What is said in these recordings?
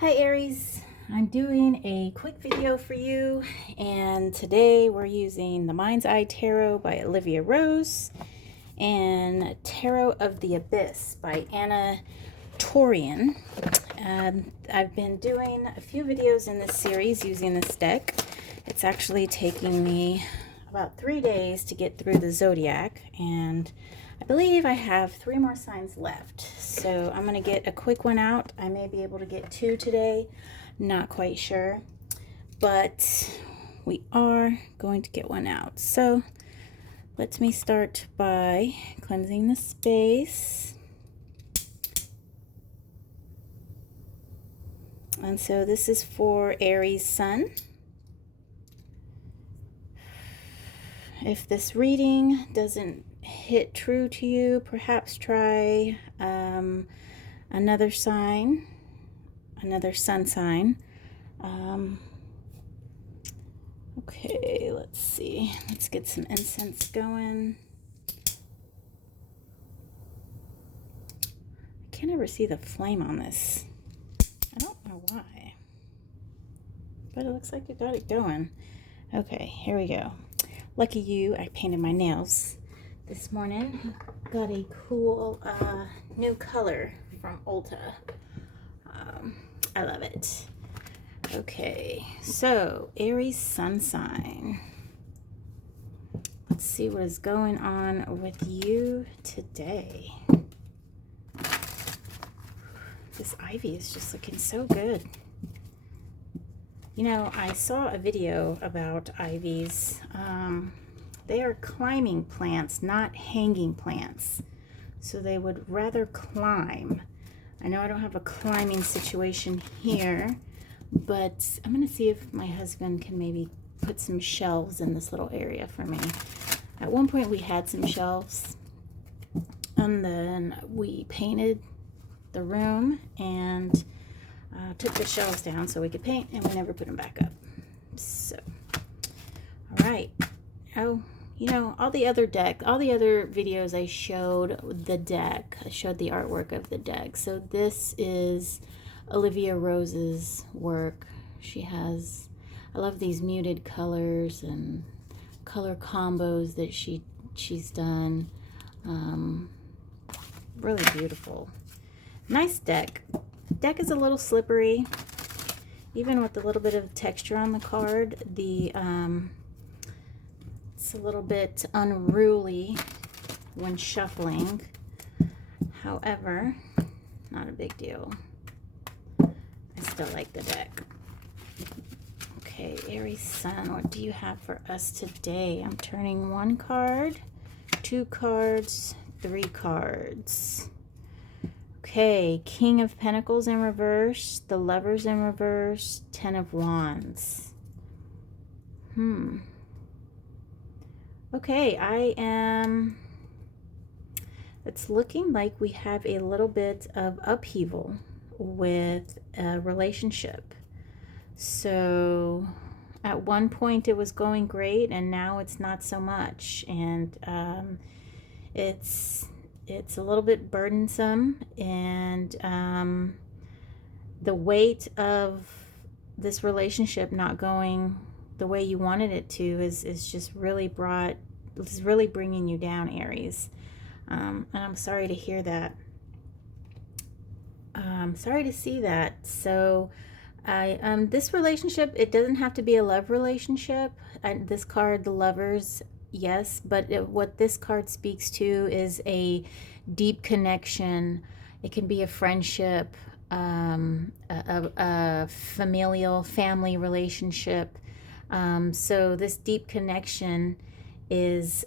Hi Aries, I'm doing a quick video for you, and today we're using the Mind's Eye Tarot by Olivia Rose and Tarot of the Abyss by Tourin. I've been doing a few videos in this series using this deck. It's actually taking me about 3 days to get through the zodiac, and I believe I have 3 more signs left. So I'm going to get a quick one out. I may be able to get 2 today. Not quite sure. But we are going to get one out. So let me start by cleansing the space. And so this is for Aries Sun. If this reading doesn't hit true to you, perhaps try another sign, another sun sign. Okay, let's see. Let's get some incense going. I can't ever see the flame on this. I don't know why, but it looks like you got it going. Okay, here we go. Lucky you, I painted my nails this morning. Got a cool new color from Ulta. I love it. Okay, so Aries Sun sign. Let's see what is going on with you today. This ivy is just looking so good. You know, I saw a video about ivies. They are climbing plants, not hanging plants. So they would rather climb. I know I don't have a climbing situation here, but I'm going to see if my husband can maybe put some shelves in this little area for me. At one point we had some shelves, and then we painted the room and took the shelves down so we could paint, and we never put them back up. So, all right. Oh, you know, all the other videos I showed the deck. I showed the artwork of the deck. So this is Olivia Rose's work. She has, I love these muted colors and color combos that she's done. Really beautiful. Nice deck. Deck is a little slippery, even with a little bit of texture on the card. It's a little bit unruly when shuffling. However, not a big deal. I still like the deck. Okay, Aries Sun, what do you have for us today? I'm turning 1 card, 2 cards, 3 cards. Okay, King of Pentacles in reverse, the Lovers in reverse, 10 of Wands. Okay, it's looking like we have a little bit of upheaval with a relationship. So at one point it was going great, and now it's not so much. And it's a little bit burdensome, and the weight of this relationship not going the way you wanted it to is just really bringing you down, Aries. And I'm sorry to hear that. I'm sorry to see that. So this relationship, it doesn't have to be a love relationship. This card, the Lovers, yes, but what this card speaks to is a deep connection. It can be a friendship, a familial family relationship. So this deep connection is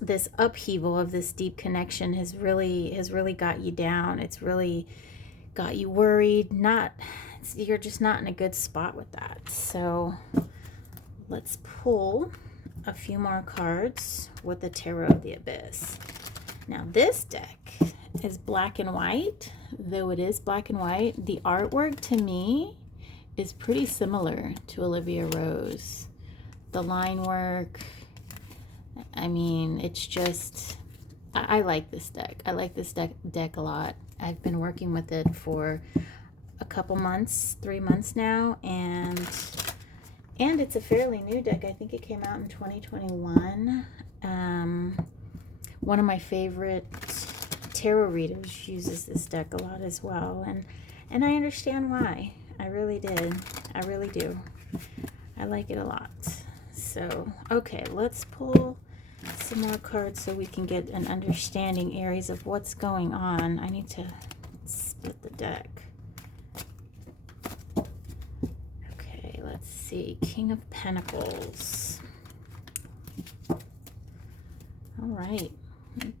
this upheaval of this deep connection has really got you down. It's really got you worried. You're just not in a good spot with that. So let's pull a few more cards with the Tarot of the Abyss. Now this deck is black and white. Though it is black and white, the artwork to me is pretty similar to Olivia Rose. The line work, I mean, it's just, I like this deck. I like this deck a lot. I've been working with it for a couple months, 3 months now, and it's a fairly new deck. I think it came out in 2021. One of my favorite tarot readers uses this deck a lot as well, and I understand why. I really did. I really do. I like it a lot. So, okay, let's pull some more cards so we can get an understanding, Aries, of what's going on. I need to split the deck. Okay, let's see. King of Pentacles. All right.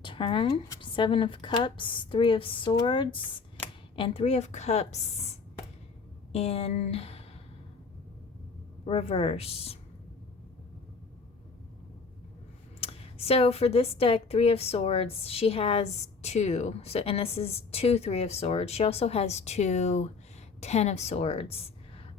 Turn. 7 of Cups, 3 of Swords, and 3 of Cups in reverse. So for this deck, 3 of Swords, she has 2. So, and this is 2 3 of Swords. She also has 2 10 of Swords.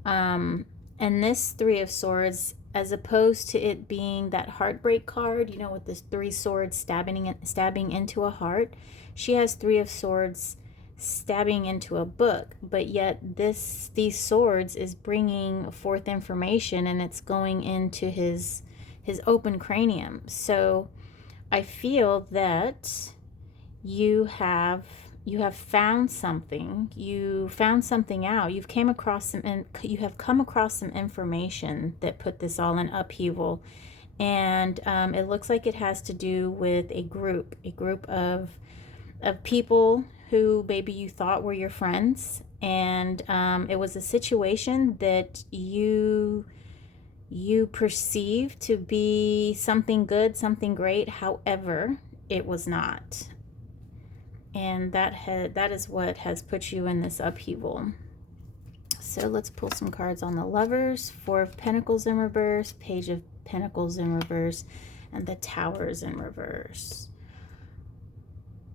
And this 3 of Swords, as opposed to it being that heartbreak card, you know, with this 3 swords stabbing into a heart, she has 3 of Swords stabbing into a book, but yet these swords is bringing forth information, and it's going into his open cranium. So I feel that you have found something. You found something out. You have come across some information that put this all in upheaval, and it looks like it has to do with a group of people who maybe you thought were your friends, and it was a situation that you perceived to be something good, something great. However, it was not, and that is what has put you in this upheaval. So let's pull some cards on the Lovers. 4 of Pentacles in reverse, Page of Pentacles in reverse, and the Towers in reverse.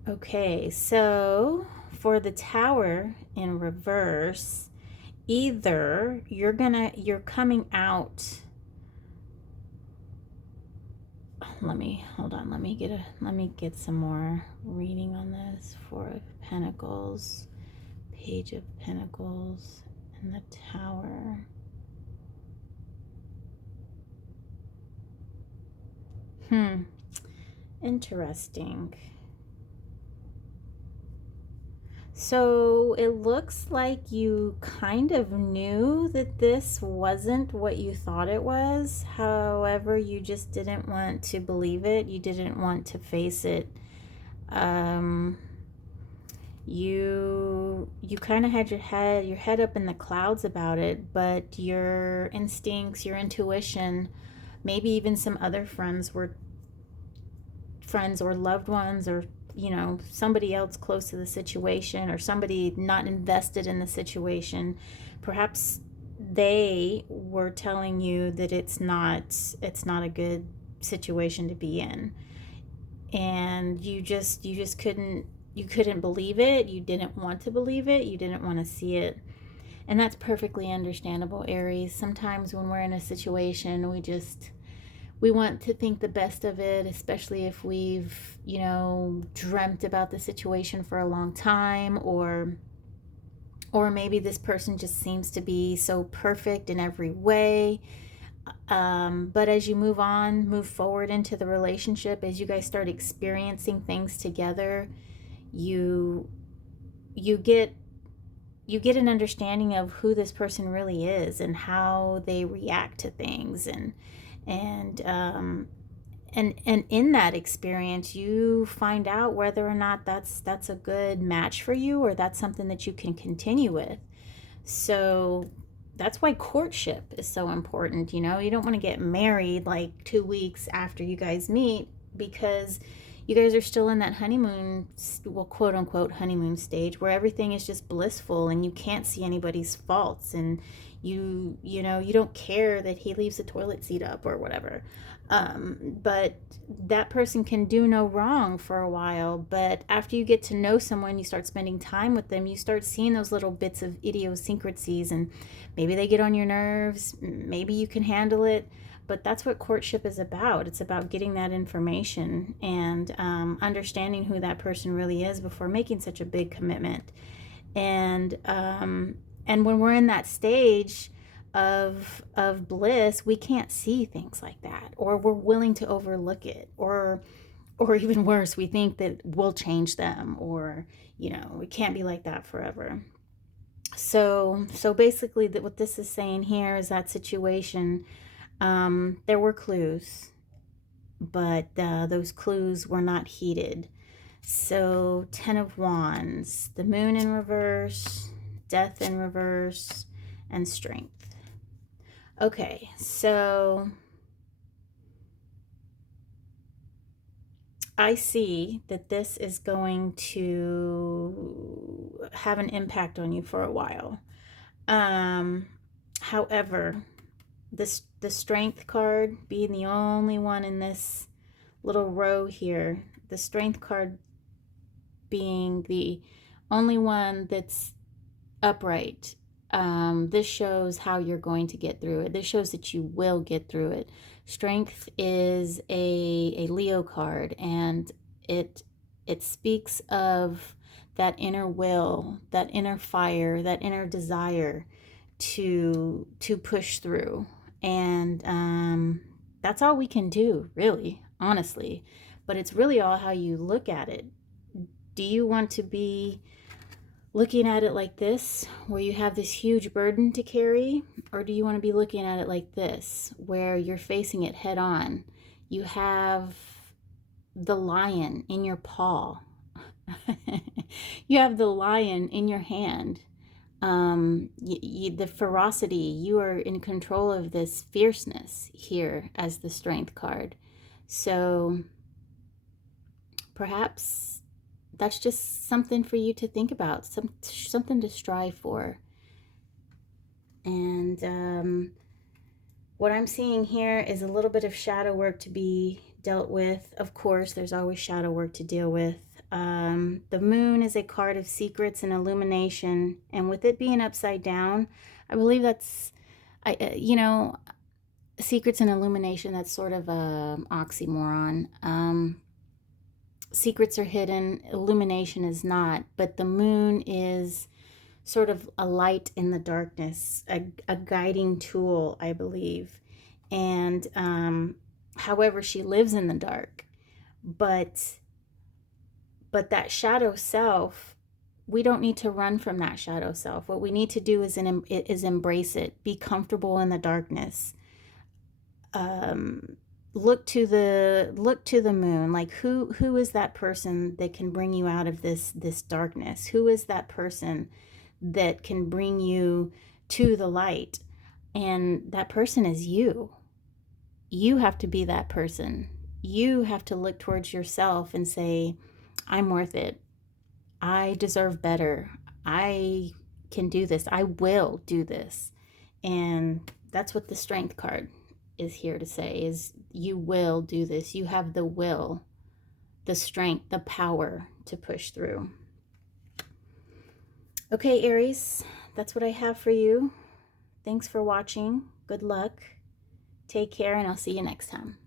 Okay, so for the Tower in reverse, either you're coming out. Let me get some more reading on this. 4 of Pentacles, Page of Pentacles, and the Tower. Interesting. So it looks like you kind of knew that this wasn't what you thought it was. However, you just didn't want to believe it. You didn't want to face it. You kind of had your head up in the clouds about it, but your instincts, your intuition, maybe even some other friends or loved ones, or you know, somebody else close to the situation, or somebody not invested in the situation, perhaps they were telling you that it's not a good situation to be in, and you just couldn't believe it. You didn't want to believe it. You didn't want to see it. And that's perfectly understandable, Aries. Sometimes when we're in a situation, we want to think the best of it, especially if we've, you know, dreamt about the situation for a long time, or maybe this person just seems to be so perfect in every way. But as you move forward into the relationship, as you guys start experiencing things together, you get an understanding of who this person really is and how they react to things, and in that experience, you find out whether or not that's a good match for you, or that's something that you can continue with. So that's why courtship is so important. You know, you don't want to get married like 2 weeks after you guys meet, because you guys are still in that honeymoon, well, quote unquote honeymoon stage, where everything is just blissful and you can't see anybody's faults, and you don't care that he leaves the toilet seat up or whatever. But that person can do no wrong for a while. But after you get to know someone, you start spending time with them, you start seeing those little bits of idiosyncrasies, and maybe they get on your nerves, maybe you can handle it. But that's what courtship is about. It's about getting that information and understanding who that person really is before making such a big commitment. And And when we're in that stage of bliss, we can't see things like that, or we're willing to overlook it, or even worse, we think that we'll change them, or it can't be like that forever. So basically, what this is saying here is that situation, there were clues, but those clues were not heeded. So 10 of Wands, the Moon in reverse, Death in reverse, and Strength. Okay, so I see that this is going to have an impact on you for a while. However, the Strength card being the only one in this little row here, the Strength card being the only one that's upright, this shows how you're going to get through it. This shows that you will get through it. Strength is a Leo card, and it speaks of that inner will, that inner fire, that inner desire to push through. And that's all we can do, really, honestly. But it's really all how you look at it. Do you want to be looking at it like this, where you have this huge burden to carry? Or do you want to be looking at it like this, where you're facing it head on? You have the lion in your paw. You have the lion in your hand. The ferocity, you are in control of this fierceness here as the Strength card. So perhaps that's just something for you to think about, something to strive for. And what I'm seeing here is a little bit of shadow work to be dealt with. Of course, there's always shadow work to deal with. The moon is a card of secrets and illumination, and with it being upside down, I believe that's, secrets and illumination, that's sort of a oxymoron. Secrets are hidden, illumination is not, but the moon is sort of a light in the darkness, a guiding tool, I believe. And however, she lives in the dark, but that shadow self, we don't need to run from that shadow self. What we need to do is embrace it, be comfortable in the darkness. Look to the moon. Like, who is that person that can bring you out of this darkness? Who is that person that can bring you to the light? And that person is you. You have to be that person. You have to look towards yourself and say, I'm worth it. I deserve better. I can do this. I will do this. And that's what the Strength card is here to say, is you will do this. You have the will, the strength, the power to push through. Okay, Aries, that's what I have for you. Thanks for watching. Good luck. Take care, and I'll see you next time.